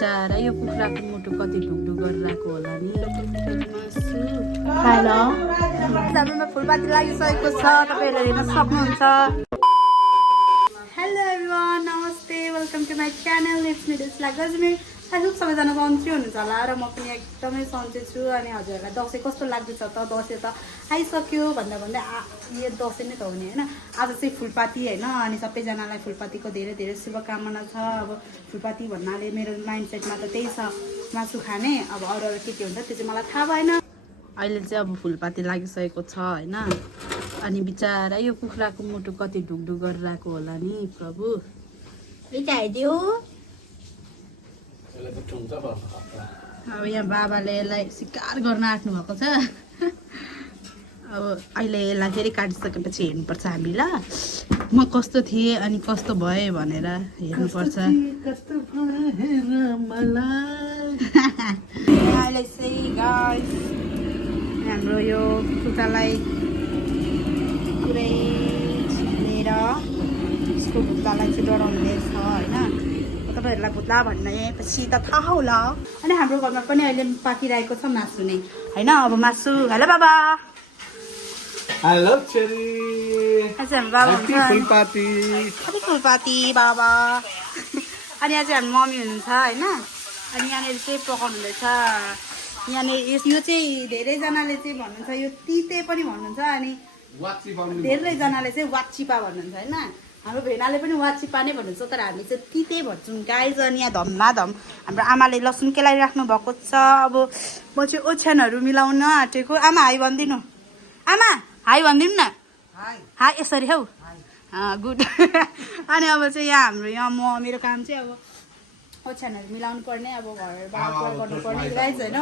चारा यो कुखुराको मुटु कति ढुकढुक गरिरहेको होला नि हेलो हामीमा फुलपाती लागिसकेको छ तपाईहरुले हेर्न सक्नुहुन्छ हेलो एभ्रीवन नमस्ते welcome to my channel it's me this Gajmer I hope सबैजना सन्चै हुनुहुन्छ होला र म पनि एकदमै सन्चै छु अनि हजुरहरूलाई दसैँ कस्तो लाग्दैछ त दसैँ त आइसक्यो भन्दा भन्दै यो दसैँ नै त हो नि हैन आज चाहिँ फुलपाती हैन अनि सबैजनालाई फुलपातीको धेरै धेरै शुभकामना छ अब फुलपाती भन्नाले मेरो माइन्डसेटमा त त्यही छ मासु खाने अब अरू अरू के हुन्छ त्यो चाहिँ मलाई थाहा भएन अहिले चाहिँ अब फुलपाती लागिसकेको छ हैन अनि बिचारा यो कुखुराको मुटु कति ढुकढुक गरिरहेको होला नि प्रभु बिचाइदियो अब यहाँ बाबाले यसलाई शिकार गर्न आँट्नु भएको छ अब अहिले यसलाई फेरि काटिसकेपछि हेर्नुपर्छ हामी ल म कस्तो थिएँ अनि कस्तो भएँ भनेर हेर्नुपर्छ अहिले चाहिँ गाइस हाम्रो यो कुखुरालाई पुरै छिलेर यसको भुत्लालाई चाहिँ डढाउनेछ होइन तपाईहरुलाई भुत्ला भनेपछि त थाहा होला अनि हाम्रो घरमा पनि अहिले पाकिरहेको छ मासु नै हैन अब मासु हेलो बाबा हेलो चेरी आज हाम्रो बाबा फुलपाती फुलपाती बाबा अनि आज हाम्रो मम्मी हुनुहुन्छ हैन अनि यहाँनिर चाहिँ पकाउनु हुँदैछ यहाँनिर यो चाहिँ धेरैजनाले चाहिँ भन्नुहुन्छ यो तिते पनि भन्नुहुन्छ अनि धेरैजनाले चाहिँ वाचिपा भन्नुहुन्छ हैन हाम्रो भेनाले पनि वाचिपा नै भन्नुहुन्छ तर हामी चाहिँ तिते भन्छौँ गाइज अनि यहाँ धम्माधम हाम्रो आमाले लसुन केलाइराख्नु भएको छ अब म चाहिँ ओछ्यानहरू मिलाउन आँटेको आमा हाई भनिदिनु आमा हाई भनिदिनु न हाई यसरी हौ गुड अनि अब चाहिँ यहाँ हाम्रो यहाँ मेरो काम चाहिँ अब ओछ्यानहरू मिलाउनु पर्ने अब घर बाह्र गर्नुपर्ने गाइज होइन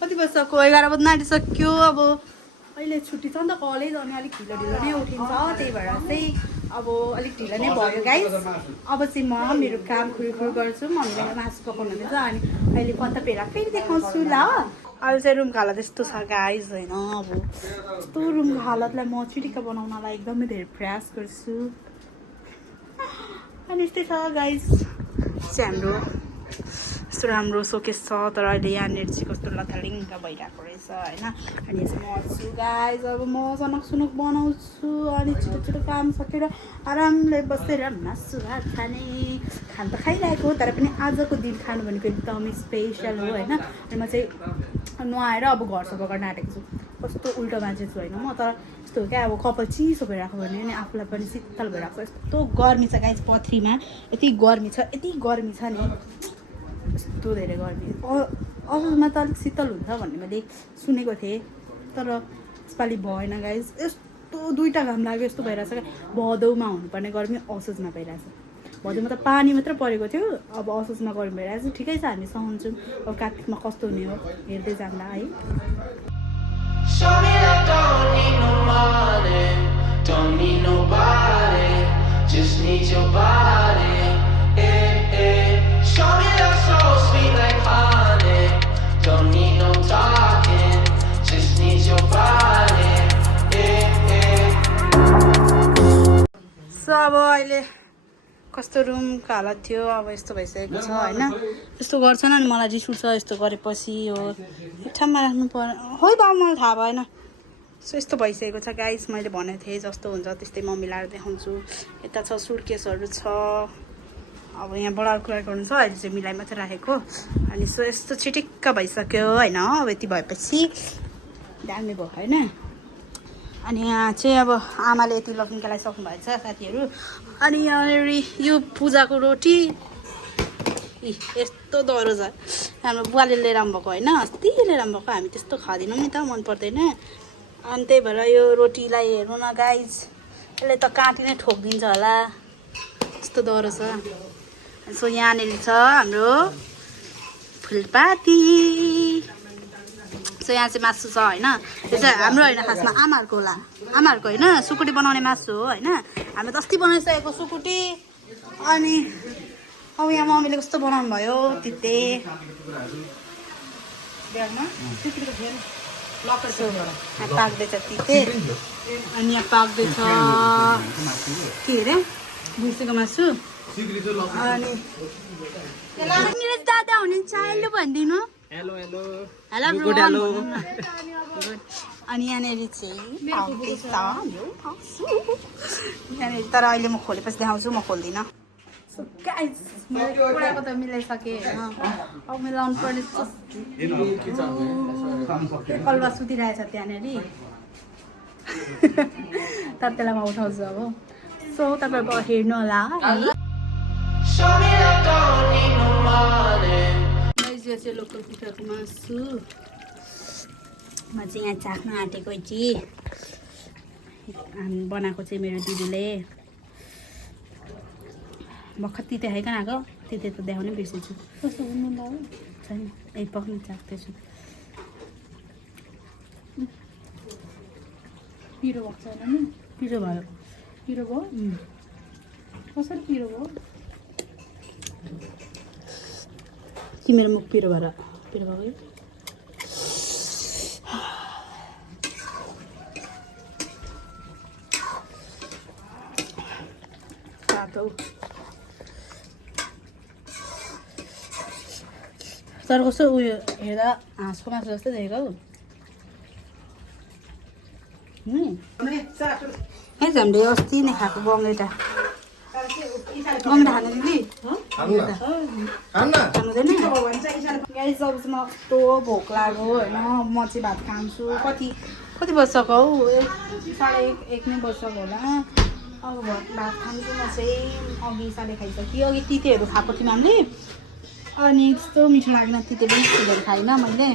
कति बजीसक्यो 11 बज्न आँटिसक्यो अब अहिले छुट्टी छ नि त कलेज अनि अलिक ढिलो ढिलो नै उठिन्छ त्यही भएर चाहिँ अब अलिक ढिलो नै भयो गाइस अब चाहिँ म मेरो काम खुरखुर गर्छु मम्मीले मासु पकाउनु हुँदैछ अनि अहिले पत्ता पेरा फेरि देखाउँछु ल अहिले चाहिँ रुमको हालत यस्तो छ गाइस होइन अब यस्तो रुमको हालतलाई म चिटिक्क बनाउनलाई एकदमै धेरै प्रयास गर्छु अनि यस्तै छ गाइस चाहिँ हाम्रो यस्तो राम्रो सोकेस छ तर अहिले यहाँनिर चाहिँ कस्तो लथालिङ्ग भइरहेको रहेछ होइन अनि यसमा म छु गाइस अब म सनक सुनक बनाउँछु अनि छिटो छिटो काम सकेर आरामले बसेर मासु भात खाने खान त खाइरहेको तर पनि आजको दिन खानु भनेको एकदमै स्पेसल हो होइन अनि म चाहिँ नुहाएर अब घर सफा गर्न आँटेको छु कस्तो उल्टो मान्छे छु होइन म तर यस्तो हो क्या अब कपाल चिसो भइरहेको भने अनि आफूलाई पनि शीतल भइरहेको यस्तो गर्मी छ गाइस पथरीमा यति गर्मी छ नि यस्तो धेरै गर्मी असलमा त अलिक शीतल हुन्छ भन्ने मैले सुनेको थिएँ तर यसपालि भएन गाइस यस्तो 2टा घाम लाग्यो यस्तो भइरहेछ क्या भदौमा हुनुपर्ने गर्मी असोजमा भइरहेछ भदौमा त पानी मात्र परेको थियो अब असोजमा गर्मी भइरहेछ ठिकै छ हामी सहन्छौँ अब कार्तिकमा कस्तो हुने हो हेर्दै जाँदा है Show me that soul sweet like honey. Don't need no talking, just need your body. So अब अहिले कस्तो रुमको हालत थियो अब यस्तो भइसकेको छ होइन यस्तो गर्छन् अनि मलाई रिस उठ्छ यस्तो गरेपछि हो एक ठाउँमा राख्नु पर्ने है बाबु मलाई थाहा भएन सो यस्तो भइसकेको छ गाइस मैले भनेको थिएँ जस्तो हुन्छ त्यस्तै म मिलाएर देखाउँछु यता छ सुटकेसहरू छ अब यहाँ बडाल कुरा गर्नु छ अहिले चाहिँ मिलाइ मात्रै राखेको अनि सो यस्तो छिटिक्क भइसक्यो होइन अब यति भएपछि दामी भयो होइन अनि यहाँ चाहिँ अब आमाले यति लसुन केलाइसक्नु भएछ साथीहरू अनि यहाँनिर यो पूजाको रोटी यस्तो दह्रो छ हाम्रो बुवाले लिएर आउनुभएको होइन अस्ति लिएर आउनुभएको हामी त्यस्तो खाँदैनौँ नि त मन पर्दैन अनि त्यही भएर यो रोटीलाई हेर्नु न गाइज यसले त काँटी नै ठोकिदिन्छ होला यस्तो दह्रो छ सो यहाँनिर छ हाम्रो फुलपाती सो यहाँ चाहिँ मासु छ होइन त्यो चाहिँ हाम्रो होइन खासमा आमाहरूको होला आमाहरूको होइन सुकुटी बनाउने मासु हो होइन हामीले त अस्ति बनाइसकेको सुकुटी अनि अब यहाँ मम्मीले कस्तो बनाउनु भयो तिते पाक्दैछ तिते अनि यहाँ पाक्दैछ के अरे भुइँसेको मासु अनि निरज दादा हुनुहुन्छ हेलो भनिदिनु हेलो हेलो हेलो everyone। अनि यहाँनिर चाहिँ यहाँनिर तर अहिले म खोलेपछि देखाउँछु म खोल्दिनँ कुराको त मिलाइसकेँ होइन अब मिलाउनु पर्ने कलवा सुतिरहेछ त्यहाँनिर तर त्यसलाई म उठाउँछु अब सो तपाईँहरू हेर्नु होला यो चाहिँ लोकल कुखुराको मासु म चाहिँ यहाँ चाख्न आँटेको चाहिँ हामी बनाएको चाहिँ मेरो दिदीले भर्खर तिते खाइकन आएको तिते त देखाउनै बिर्सेछु छैन ए पक्नु चाख्दैछु पिरो भएको छैन नि पिरो भयो पिरो भयो कसरी पिरो भयो कि मेरो मुख पिरो भएर पिरो भयो तातो तर कस्तो उयो हेर्दा हाँसको मासु जस्तै देखेको है झन्डै अस्ति नै खाएको बङ्गैटा खानु दिदी खानुहुँदैन गाई सबमा कस्तो भोक लाग्यो होइन म चाहिँ भात खान्छु कति बजिसक्यो हौ 1:30 नै बजिसक्यो होला अब भात खान्छु म चाहिँ अघि 1:30 खाइसकेँ अघि तितेहरू खाएको थियौँ हामीले अनि त्यस्तो मिठो लागेन तिते पनि खिलेर खाइनँ मैले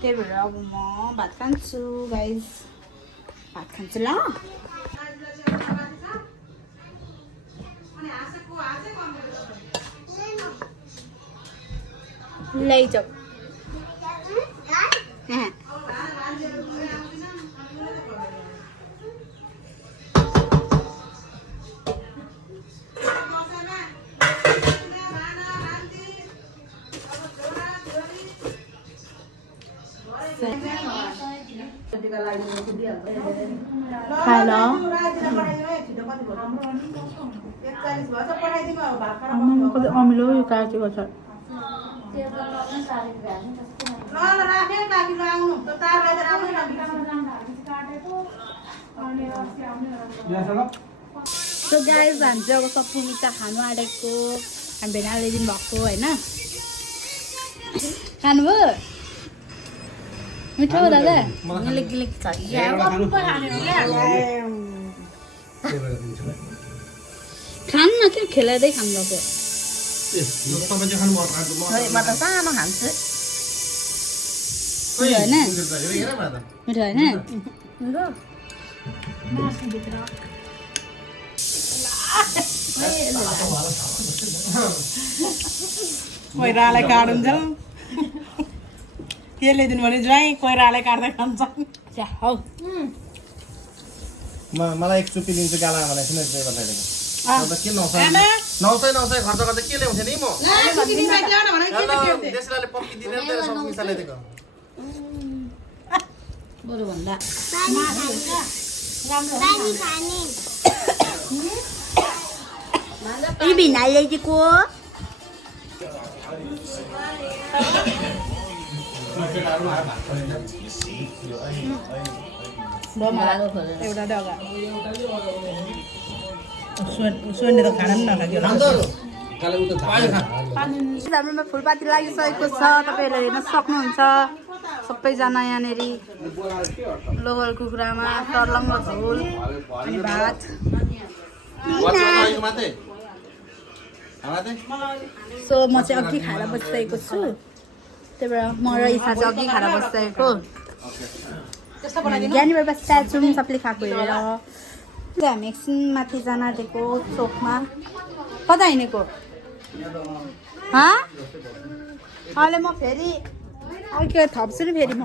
त्यही भएर अब म भात खान्छु गाइज भात खान्छु ल लैजाऊ हेलो अमिलो यो काटेको छ सो गाइज हामी चाहिँ अब सबै मिठा खानु आँटेको हामी भेना ल्याइदिनु भएको होइन खानुभयो मिठो हो दादा गिलिक गिलिक छ खानु न के खेलाइँदै खानु भएको म त सानो खान्छु मिठो होइन कोइरालाई काट्नुहुन्छ के ल्याइदिनु भने ज्वाइँ कोइरालाई काट्दै खान्छ हौ मलाई एक चुपी लिन्छु गाला मलाई किन चाहिँ बताइदिएको के 900 खर्च गर्दा के ल्याउँथे नि म देशलाले पक्की दिने तेरो सब मिसाले दिएको बरु भन्दा यी भिना ल्याइदिएको एउटा डगा सोनी त खाना पनि नखायो हाम्रोमा फुलपाती लागिसकेको छ तपाईँहरूले हेर्न सक्नुहुन्छ सबैजना यहाँनिर लोकल कुखुरामा टर्लङ्ग झोल अनि भात सो म चाहिँ अघि खाएर बसिसकेको छु त्यही भएर म र इसा चाहिँ अघि खाएर बसिसकेको ज्ञानी बाबा स्ट्याचु सबले खाएको हेरेर हामी एकछिन माथि जान आँटेको चोकमा कता हिँडेको अहिले म फेरि के थप्छु नि फेरि म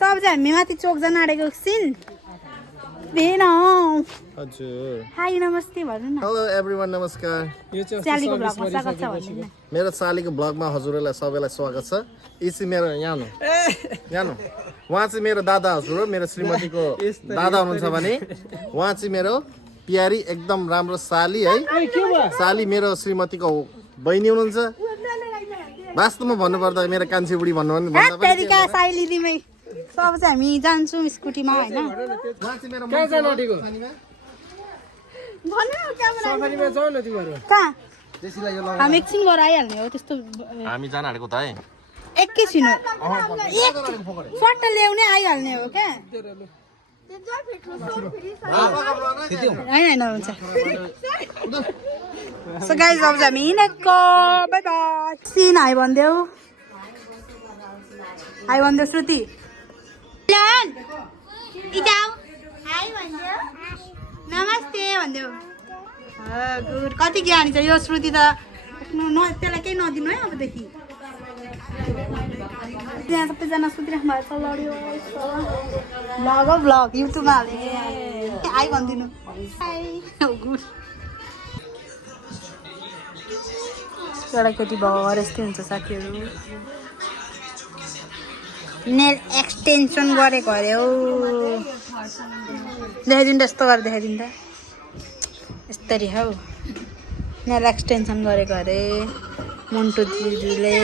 सब चाहिँ हामी माथि चोक जान आँटेको एकछिन भेन हजुर हाई नमस्ते भन्नु न हेलो एभ्रीवन नमस्कार चालीको ब्लगमा स्वागत छ भन्नु न मेरो चालीको ब्लगमा हजुरहरूलाई सबैलाई स्वागत छ यी चाहिँ मेरो यहाँ उहाँ चाहिँ मेरो दादा हजुर हो मेरो श्रीमतीको दादा हुनुहुन्छ भने उहाँ चाहिँ मेरो प्यारी एकदम राम्रो साली है के भयो साली मेरो श्रीमतीको बहिनी हुनुहुन्छ वास्तवमा भन्नुपर्दा मेरो कान्छी बुढी भन्नु भन्दा पनि तेरिका साइली दिमै अब चाहिँ हामी जान्छौँ स्कुटीमा होइन उहाँ चाहिँ मेरो कहाँ जानु आँटेको शनिबार सफारीमा जाऊ न तिमीहरू कहाँ जेसीलाई यो हामी एकछिन गएर आइहाल्ने हो त्यस्तो हामी जान आँटेको त है एकैछिन हो फट्ट ल्याउने आइहाल्ने हो क्या होइन हुन्छ सो गाइज अब चाहिँ हामी हिँडेको बाई बाई सिन हाई भनिदेऊ हाई भनिदेऊ श्रुति नमस्ते भनिदेऊ गुड कति ज्ञानी छ यो श्रुति त त्यसलाई केही नदिनु है अबदेखि त्यहाँ सबैजना सुतिराख्नु भएको छ लड्यो भ्लग हो भ्लग युट्युबमा हाल्ने आइ भनिदिनु गुड केटाकेटी भएर यस्तै हुन्छ साथीहरू नेल एक्सटेन्सन गरेको अरे हौ देखाइदिनु त यस्तो गरेर देखाइदिनु त यस्तरी हौ नेल एक्सटेन्सन गरेको अरे मन्टु दिदीले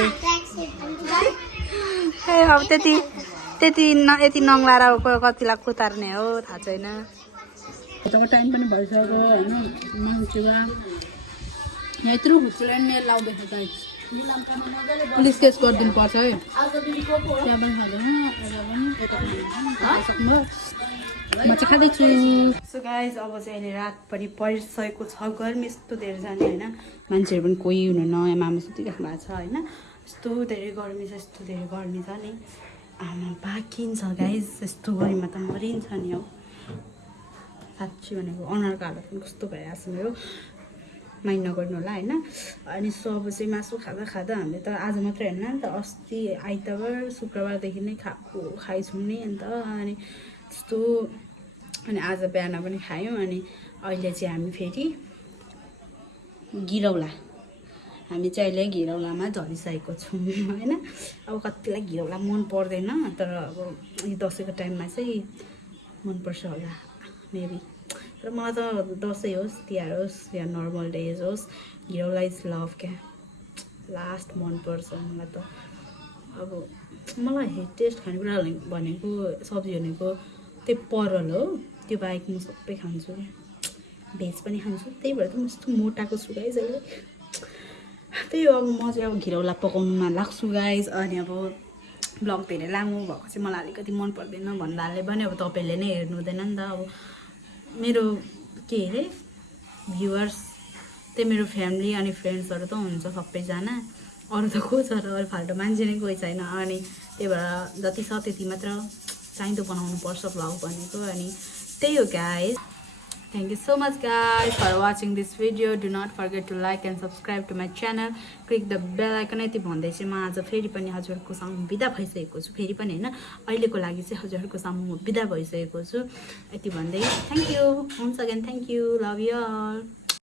अब त्यति यति नङ्लाएर कतिलाई कुतार्ने हो थाहा छैन टाइम पनि भइसक्यो होइन मान्छेमा यहाँ यत्रो हुचुलाई नेल लाउँदैछ गाइस पुलिस केस गरिदिनु पर्छ है त्यहाँ पनि खाँदैन म चाहिँ खाँदैछु सो गाइज अब चाहिँ अहिले रात पनि परिसकेको छ गर्मी यस्तो धेरै जाने होइन मान्छेहरू पनि कोही हुनुहुन्न यहाँ मामा सुतिराख्नु भएको छ होइन यस्तो धेरै गर्मी छ यस्तो धेरै गर्मी छ नि आमा बाकिन्छ गाइज यस्तो गर्मीमा त मरिन्छ नि हौ साँच्ची भनेको अनुहारको हालत पनि कस्तो भइरहेको छ मेरो माइन्ड नगर्नु होला होइन अनि सो अब चाहिँ मासु खाँदा खाँदा हामीले त आज मात्रै होइन नि त अस्ति आइतबार शुक्रबारदेखि नै खाइछौँ नि अन्त अनि त्यस्तो अनि आज बिहान पनि खायौँ अनि अहिले चाहिँ हामी फेरि घिरौला हामी चाहिँ अहिले घिरौलामा झरिसकेको छौँ होइन अब कतिलाई घिरौला मन पर्दैन तर अब यो दसैँको टाइममा चाहिँ मनपर्छ होला मेबी तर मलाई त दसैँ होस् तिहार होस् या नर्मल डेज होस् घिरौला इज लभ क्या लास्ट मनपर्छ मलाई त अब मलाई टेस्ट खानेकुरा भनेको सब्जी भनेको त्यही परवल हो त्यो बाहेक म सबै खान्छु क्या भेज पनि खान्छु त्यही भएर त म यस्तो मोटाको छु गाइज अहिले त्यही हो अब म चाहिँ अब घिरौला पकाउनुमा लाग्छु गाइज अनि अब ब्लग धेरै लामो भएको चाहिँ मलाई अलिकति मन पर्दैन भन्नाले पनि अब तपाईँहरूले नै हेर्नु हुँदैन नि त अब मेरो के अरे भ्युवर्स त्यही मेरो फ्यामिली अनि फ्रेन्ड्सहरू त हुन्छ सबैजना अरू त को छ र अरू फाल्टो मान्छे नै कोही छैन अनि त्यही भएर जति छ त्यति मात्र चाहिँदो बनाउनु पर्छ भ्लग भनेको अनि त्यही हो guys Thank you so much guys for watching this video. Do not forget to like and subscribe to my channel. Click the bell icon. यति भन्दै चाहिँ म आज फेरि पनि हजुरहरूको सामु बिदा भइसकेको छु फेरि पनि हैन अहिलेको लागि चाहिँ हजुरहरूको सामु म बिदा भइसकेको छु यति भन्दै thank you once again thank you love you all